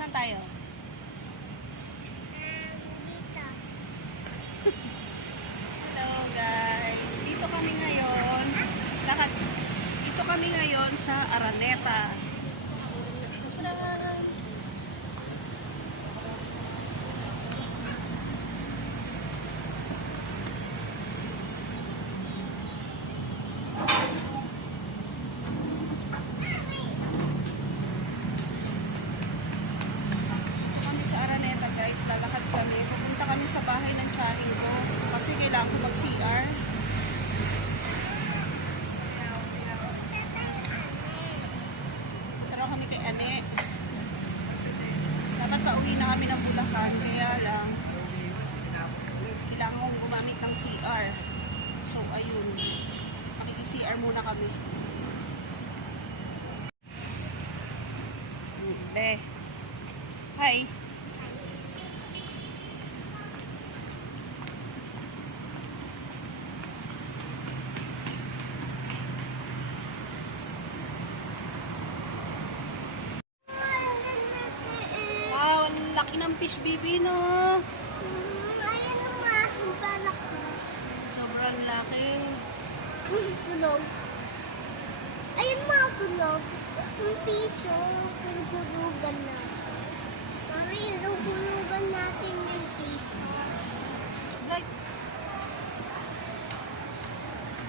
Saan tayo? Dito. Hello guys. Dito kami ngayon. Dito kami ngayon sa Araneta. Lalakad kami. Pupunta kami sa bahay ng tiyahin ko. Kasi kailangan ko mag-CR. Pero kami kay Ane. Dapat pauwi na kami ng Bulacan. Kaya lang, kailangan kong gumamit ng CR. So, ayun. Makiki-CR muna kami. Be. Hi. Laki ng fish baby, no? Ayan ang aking balak ko. Sobrang laki. Kulog. Ayan mga kulog. Ang piso. Pinugulugan na. Mami, yung gulugan natin yung piso. Like,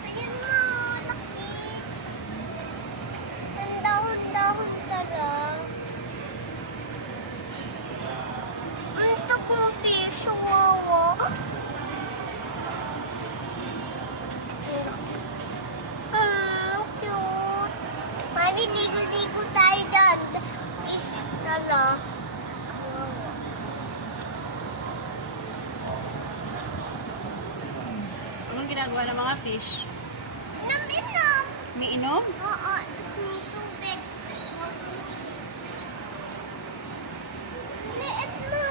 Ayan mga laki. Ang dahon-dahon talaga. Ang takong piso, wawa. Cute. Mami, ligo-ligo tayo dyan. Is nala. anong ginagawa ng mga fish? Naminom. May inom? Oo, tubig. Liit mo.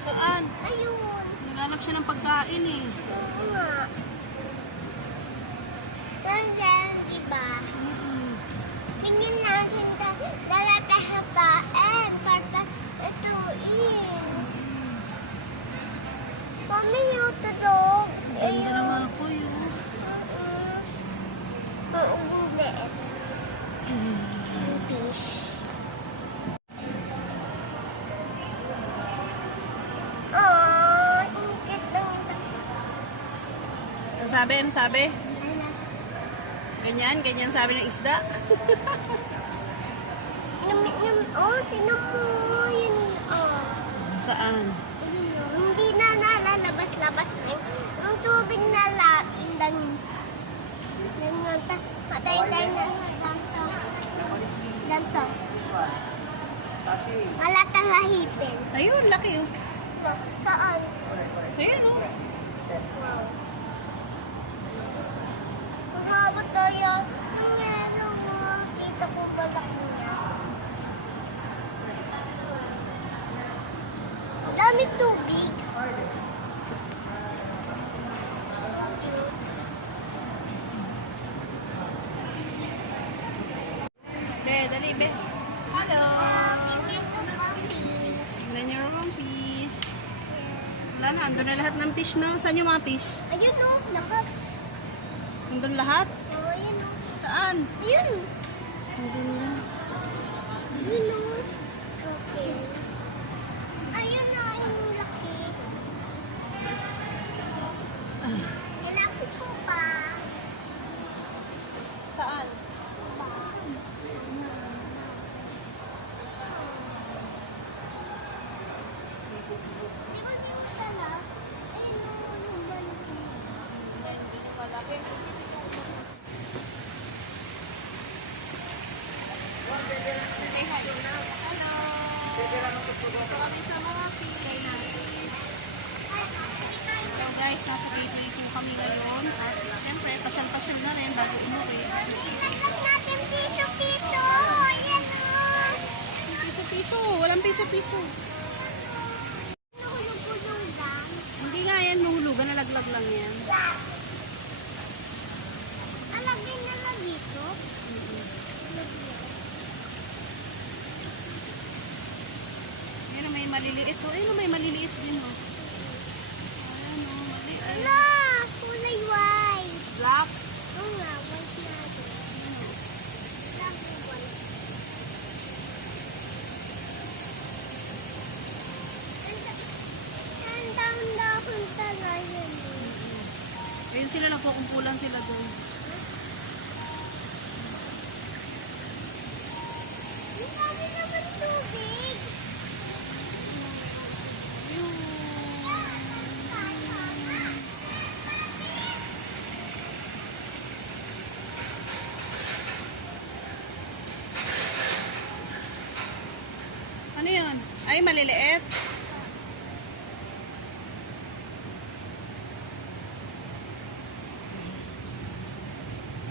Saan? Ayun. Naghanap siya ng pagkain eh. Oo nga. Nandiyan, diba? Tingin natin dala tayo kain para ituin. Mami, yung tutog. Ganda naman ako yun. Ang liit. Fish. Oh, ang cute ng Ang sabi, ang sabi? Ganyan, ganyan sabi ng isda. Oh, tinan mo. Yun, oh. Saan? Hindi na nalalabas-labas na yung tubig na lain. Patay-tay na. Ganto. Malatang lahipin. Ayun, laki oh. Saan? Ayun oh. Wow. Ang habot tayo. Ang yelo mo. Kita ko balak niya. Ang dami tubig. Be, dali be. Hello. Tingnan niyo ang fish. Wala na, andun na lahat ng fish no? Saan yung mga fish? Ayun o, lahat. Andun lahat? Oh, ayun o. Saan? Ayun. Andun na. Ayun o. Okay. Ayun na, yung laki. Kailangan ko pa. Saan? Di ba di mo tala? Ayun o, yung banti. Hindi ko malaki. Hello. Dito kami sa mga fish. Hello guys, nasa K22 kami ngayon. At syempre, pasyal-pasyal na rin bago umuwi. Ilaglag natin piso-piso. Ayan o. Piso-piso. Walang piso-piso. Nahulog-hulugan. Hindi nga yan luhulugan. Nalaglag lang yan. Alagay na lang dito. maliliit. Oh, ayun, may maliliit din, oh. Ayan, oh, maliliit. Ala, kulay white. Black. Oo nga, white na din. Black and white. Ang dahon-dahon talaga yun. Ayun sila, nagkukumpulan sila doon. Ang dami naman tubig. Ano yun? Ay, maliliit.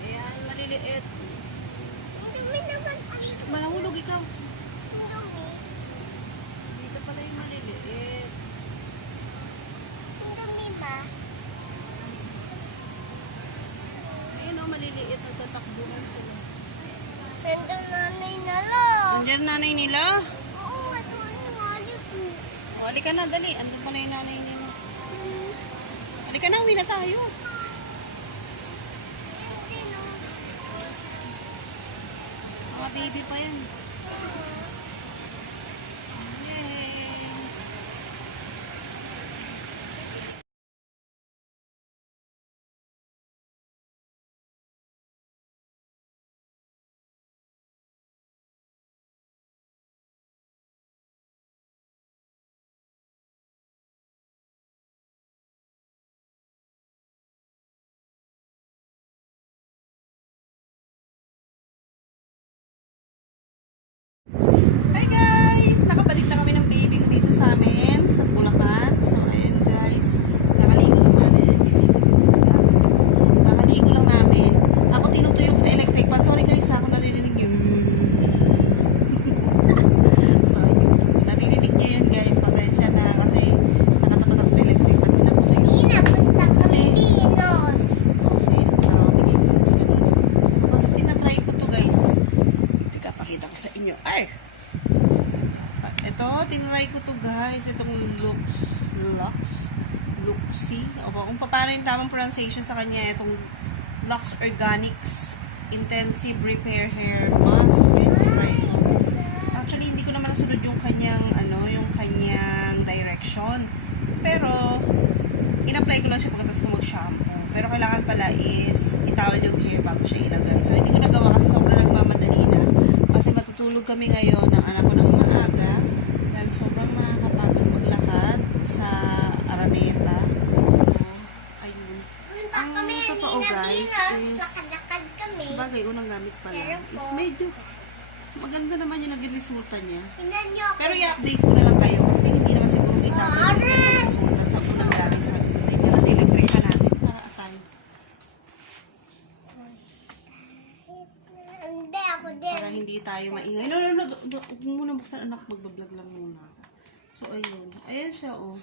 Ayan, maliliit. Ang dami naman. Malahulog ikaw. Ang dami. Dito pala yung maliliit. Ang dami ba? Ayun, oh, maliliit. Nagtatakbuhan sila. Nandun nanay na lang. Nandiyan nanay nila. Oo, ito ang nanay ko. O, halika na, dali. Andun pa na yung nanay nila. Halika na, uwi na tayo. Hindi, no? Mga baby pa yan. Yay! Hi guys! Nakabalik na kami ng baby ko dito sa amin, sa Bulacan. So, ayan guys. Nakaligo lang namin. Nakaligo lang namin. Ako tinutuyok sa electric pan. Sorry guys, ako naririnig yun. So, yun. Naririnig nyo yun guys. Pasensya na kasi nakatapat ako sa electric pan. Pinatutuyok. Hindi, napunta kami Kasi- Pinos. Okay, nagpaparaw bigay ko sa kanila. Tapos tinatry ko to guys. So, tika, pakita ko sa inyo. Ay! Ito, tinry ko to guys. Itong Luxi. O kung paano yung tamang pronunciation sa kanya. Itong Lux Organics Intensive Repair Hair Mask. So, ito, try ko. Actually, hindi ko naman nasunod yung kanyang, yung kanyang direction. Pero, in-apply ko lang siya pagkatapos ko mag-shampoo. Pero kailangan pala is itawal yung hair bago siya ilagay. So, hindi ko nagawa kasi sobrang nagmamadali na. Kasi matutulog kami ngayon ng anak ko ng maaga. Dahil sobrang nakakapagod maglakad sa Araneta. So, ayun. Punta Ang kami totoo hindi na guys Pinos. is, Lakad-lakad kami. sabagay, unang gamit pa Pero lang, po, is medyo maganda naman yung naging resulta niya. tingnan niyo ako. Pero i-update ko na lang kayo kasi hindi naman siguro kita yung magandang resulta sa unang gamit sa tingnan natin, electric pa natin para atan. Hindi, ako din. Para hindi tayo maingay. No, huwag mo muna buksan anak, magbablog lang muna. So, ayun. Ayan siya, oh.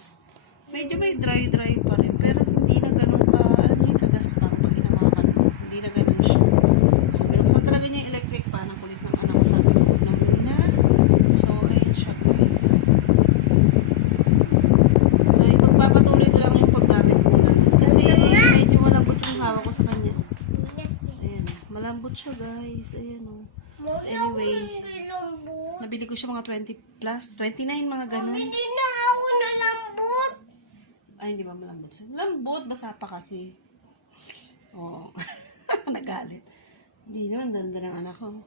Medyo may dry pa rin, pero hindi na ganun ka, alam niyo, kagaspang pag inawakan mo. Hindi na ganun siya. So, binuksan talaga niya yung electric pan. Ang kulit ng anak ko, sabi ko, huwag na muna. So, ayun siya, guys. So, magpapatuloy ko lang yung paggamit muna. Kasi, medyo malambot yung hawak ko sa kanya. Ayan, malambot siya, guys. Ayan, oh. Anyway, nabili ko siya mga 20 plus, 29, mga ganun. Hindi na ako nalambot. Ay, hindi ba malambot siya? Lambot, basa pa kasi. Oo. Nagalit. Hindi naman danda ng anak ko.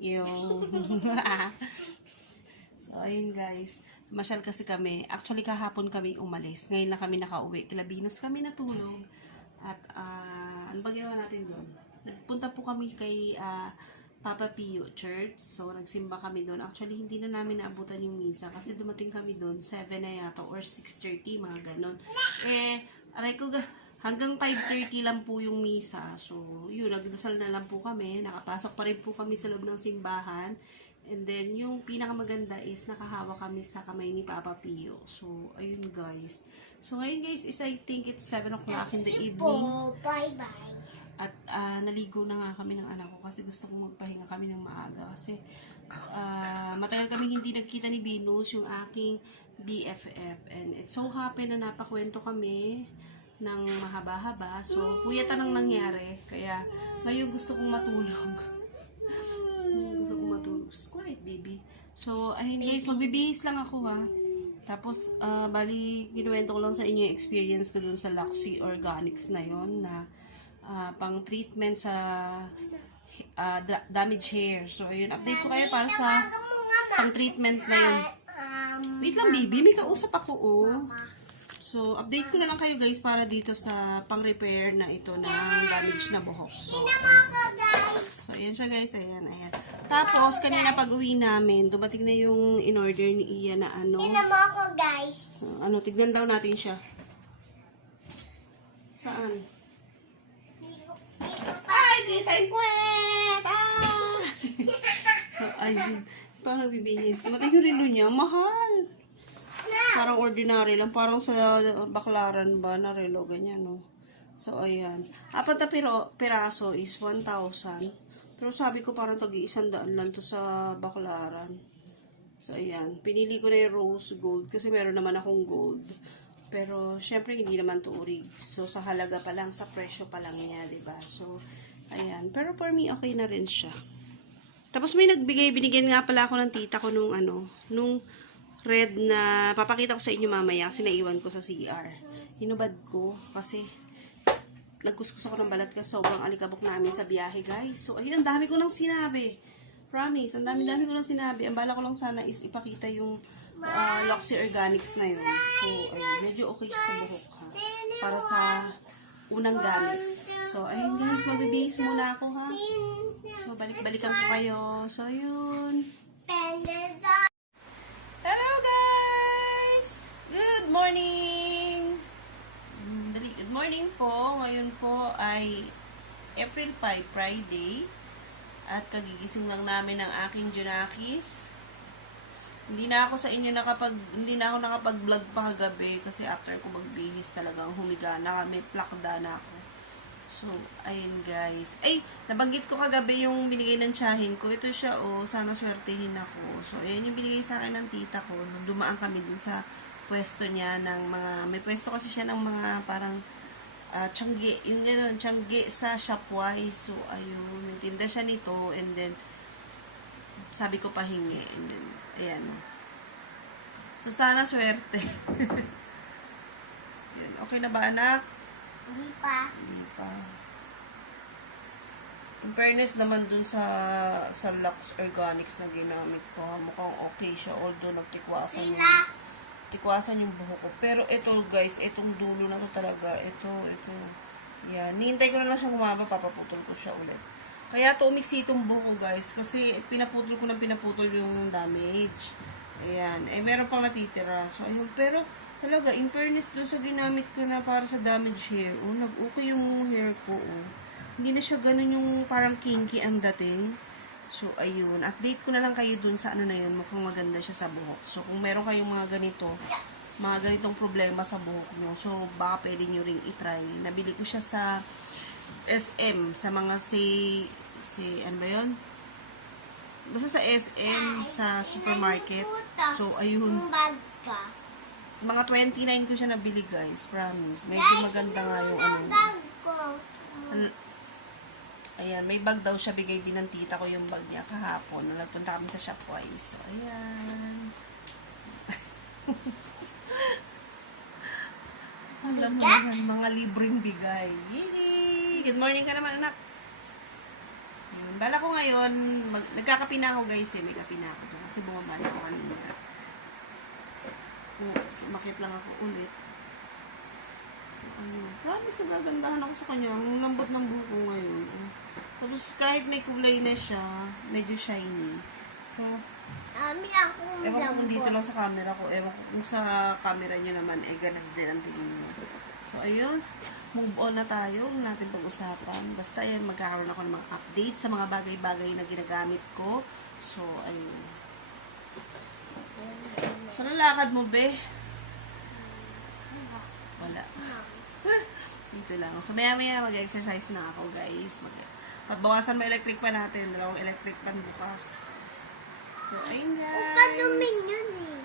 Yung. So, ayun guys. Masyal kasi kami. Actually, kahapon kami umalis. Ngayon lang kami nakauwi. Kilabinos kami natulog. At, ano ba ginawa natin doon? Nagpunta po kami kay Papa Pio Church. So, nagsimba kami doon. Actually, hindi na namin naabutan yung misa kasi dumating kami doon 7 na yata or 6:30, mga ganon. Aray ko, hanggang 5:30 lang po yung misa. So, yun, nagdasal na lang po kami. Nakapasok pa rin po kami sa loob ng simbahan. And then, yung pinakamaganda is nakahawa kami sa kamay ni Papa Pio. So, ayun guys. So, ngayon guys is I think it's 7 o'clock in the evening. Bye-bye. At naligo na nga kami ng anak ko kasi gusto kong magpahinga kami ng maaga kasi matagal kami hindi hindi nagkita ni Venus, yung aking BFF. And it's so happy na napakwento kami ng mahaba-haba. So, puyatan ang nangyari. Kaya, ngayon gusto kong matulog. Gusto kong matulog. Quiet, baby. So, ayun guys, magbibihis lang ako ha. Tapos, bali, kinuwento ko lang sa inyo yung experience ko dun sa Luxy Organics na yon na pang treatment sa damaged hair. So, ayun, update ko kayo para sa pang treatment na yun. Wait lang, baby, may kausap ako, oh. So, update ko na lang kayo guys para dito sa pang repair na ito ng damaged na buhok. So, ayan siya guys, ayan. Tapos, kanina pag uwi namin, dumating na yung in-order ni Iya na ano. Tingnan mo ako, guys. Tignan daw natin siya. Saan? Ay, di tayo puwet! Ah! So, ayun. Parang bibihis. Dumating yung relo niya, mahal. Parang ordinary lang. Parang sa baklaran ba na relo, ganyan, no? So, ayan. 4 na piraso is 1,000. Pero sabi ko parang tag-100 lang to sa baklaran. So, ayan. Pinili ko na yung rose gold kasi meron naman akong gold. Pero, syempre, hindi naman to urig. So, sa halaga pa lang, sa presyo pa lang niya, diba? So, ayan. Pero for me, okay na rin siya. Tapos may binigyan nga pala ako ng tita ko nung red na, papakita ko sa inyo mamaya kasi naiwan ko sa CR. Hinubad ko kasi nagkuskus ako ng balat kasi sobrang alikabok namin sa biyahe, guys. So, ayun, ang dami ko nang sinabi. Promise, ang dami ko nang sinabi. Ang bala ko lang sana is ipakita yung Luxy Organics na yun. So, ayun, medyo okay siya sa buhok, ha. Para sa unang gamit. So, ayun guys, magbibihis muna ako, ha. So, balik-balikan ko kayo. So, ayun. Hello, guys! Good morning! Good morning po. Ngayon po ay April 5, Friday. At kagigising lang namin ng aking Junakis. Hindi na ako nakapag-vlog pa kagabi kasi after ko magbihis talagang humiga na kami, plakda na ako. So, ayun guys. Ay, nabanggit ko kagabi yung binigay ng tiyahin ko. Ito siya, oh, sana swertehin ako. So, ayun yung binigay sa akin ng tita ko. Nung dumaan kami dun sa pwesto niya ng mga, may pwesto kasi siya ng mga parang tiyangge, yung gano'n, tiyangge sa Shopwise. So, ayun, may tinda siya nito, and then, sabi ko pahingi, and then, ayan. So, sana swerte. Ayan, okay na ba, anak? Hindi pa. Hindi pa. In fairness naman dun sa Lux Organics na ginamit ko, mukhang okay siya, although nagtikwasan yung buhok ko. Pero ito guys, itong dulo na to talaga, ito, yan. Nihintay ko na lang siya humaba, papaputol ko siya ulit. Kaya to umiksi itong buhok ko guys, kasi pinaputol yung damage. Ayan, meron pang natitira. So, ayun, pero talaga, in fairness doon sa ginamit ko na para sa damage hair, nag-okay yung hair ko, Hindi na siya ganun yung parang kinky ang dating. So, ayun. Update ko na lang kayo dun sa ano na yun. Mukhang maganda siya sa buhok. So, kung meron kayong mga ganitong problema sa buhok nyo, so, baka pwede nyo ring itry. Nabili ko siya sa SM, sa mga ano ba yun? Basta sa SM, sa supermarket. So, ayun. Mga 29 ko siya nabili, guys. Promise. Medyo maganda nga yung Ayan, may bag daw siya. Bigay din ng tita ko yung bag niya kahapon. Nung nagpunta kami sa Shopwise. So, ayan. Alam mo naman, mga libreng bigay. Yay! Good morning ka naman, anak. Ayan, bala ko ngayon, nagkakape na ako, guys. May kape na ako doon. Kasi bumaba na ako kanina. Sumakit lang ako ulit. So, ayun. Promise, nagagandahan ako sa kanya. Ang lambot ng buhok ko ngayon. Tapos, kahit may kulay na siya, medyo shiny. So, ewan ko kung dito lang sa camera ko. Ewan ko kung sa camera nyo naman, ganag din ang tingin mo. So, ayun. Move on na tayo. Huwag natin pag-usapan. Basta, yan, magkakaroon ako ng mga update sa mga bagay-bagay na ginagamit ko. So, ayun. So, lalakad mo, be? Wala. Dito lang. So, maya-maya mag-exercise na ako, guys. Pagbawasan mo electric pa natin. 2 electric pan bukas. So, ayun guys. anumin yun eh.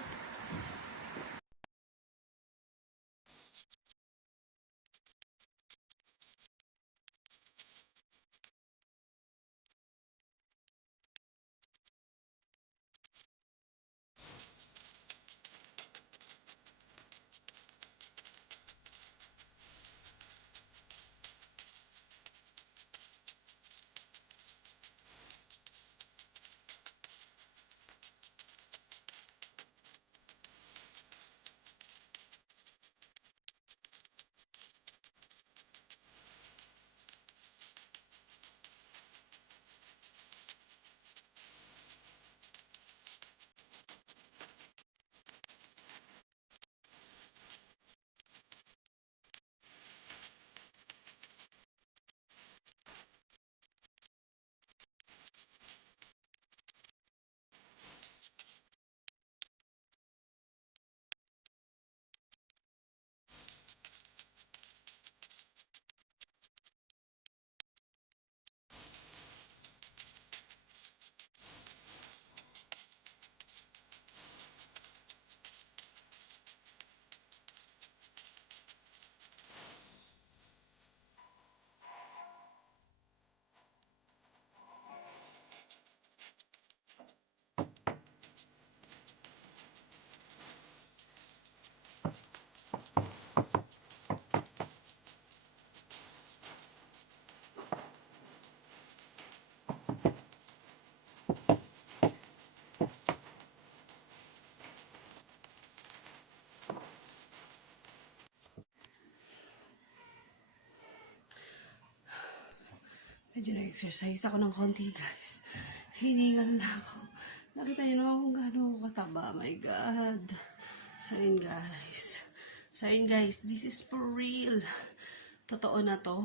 Medyo na-exercise ako ng konti, guys. Hiningal na ako. Nakita niyo naman kung gaano ako kataba. My God. So, yun, guys. So, yun, guys. This is for real. Totoo na to.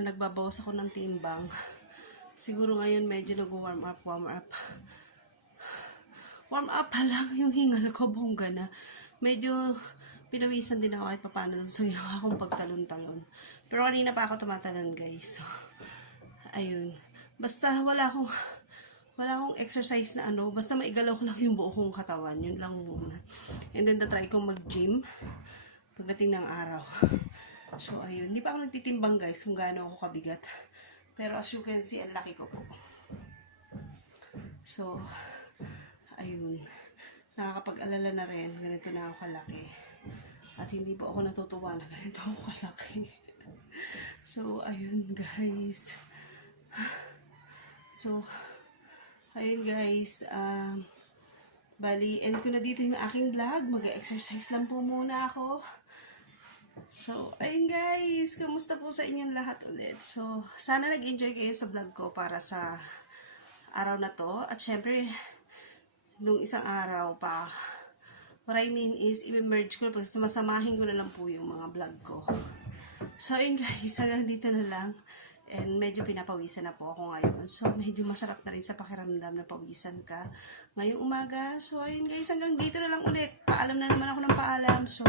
Na nagbabawas ako ng timbang. Siguro ngayon medyo nag-warm up. Warm up pa lang yung hingal ko. Bongga na. Medyo pinawisan din ako kahit paano dun sa ginawa kong pagtalon-talon. Pero kanina pa ako tumatalon, guys. So, ayun. Basta wala akong exercise na ano. Basta maigalaw ko lang yung buo kong katawan. Yun lang muna. And then, try kong mag-gym pagdating ng araw. So, ayun. Hindi pa ako nagtitimbang, guys, kung gaano ako kabigat. Pero as you can see, ang laki ko po. So, ayun. Nakakapag-alala na rin. Ganito na ako kalaki. At hindi po ako natutuwa na ganito ako kalaki. So, ayun, guys. So, ayun, guys. Bali, end ko na dito yung aking vlog. Mag-exercise lang po muna ako. So, ayun, guys. Kamusta po sa inyong lahat ulit? So, sana nag-enjoy kayo sa vlog ko para sa araw na to. At syempre, nung isang araw pa, what I mean is, i-merge ko na po. Masamahin ko na lang po yung mga vlog ko. So, ayun, guys. Hanggang dito na lang. And medyo pinapawisan na po ako ngayon. So, medyo masarap na rin sa pakiramdam na pawisan ka ngayong umaga. So, ayun, guys. Hanggang dito na lang ulit. Paalam na naman ako ng paalam. So,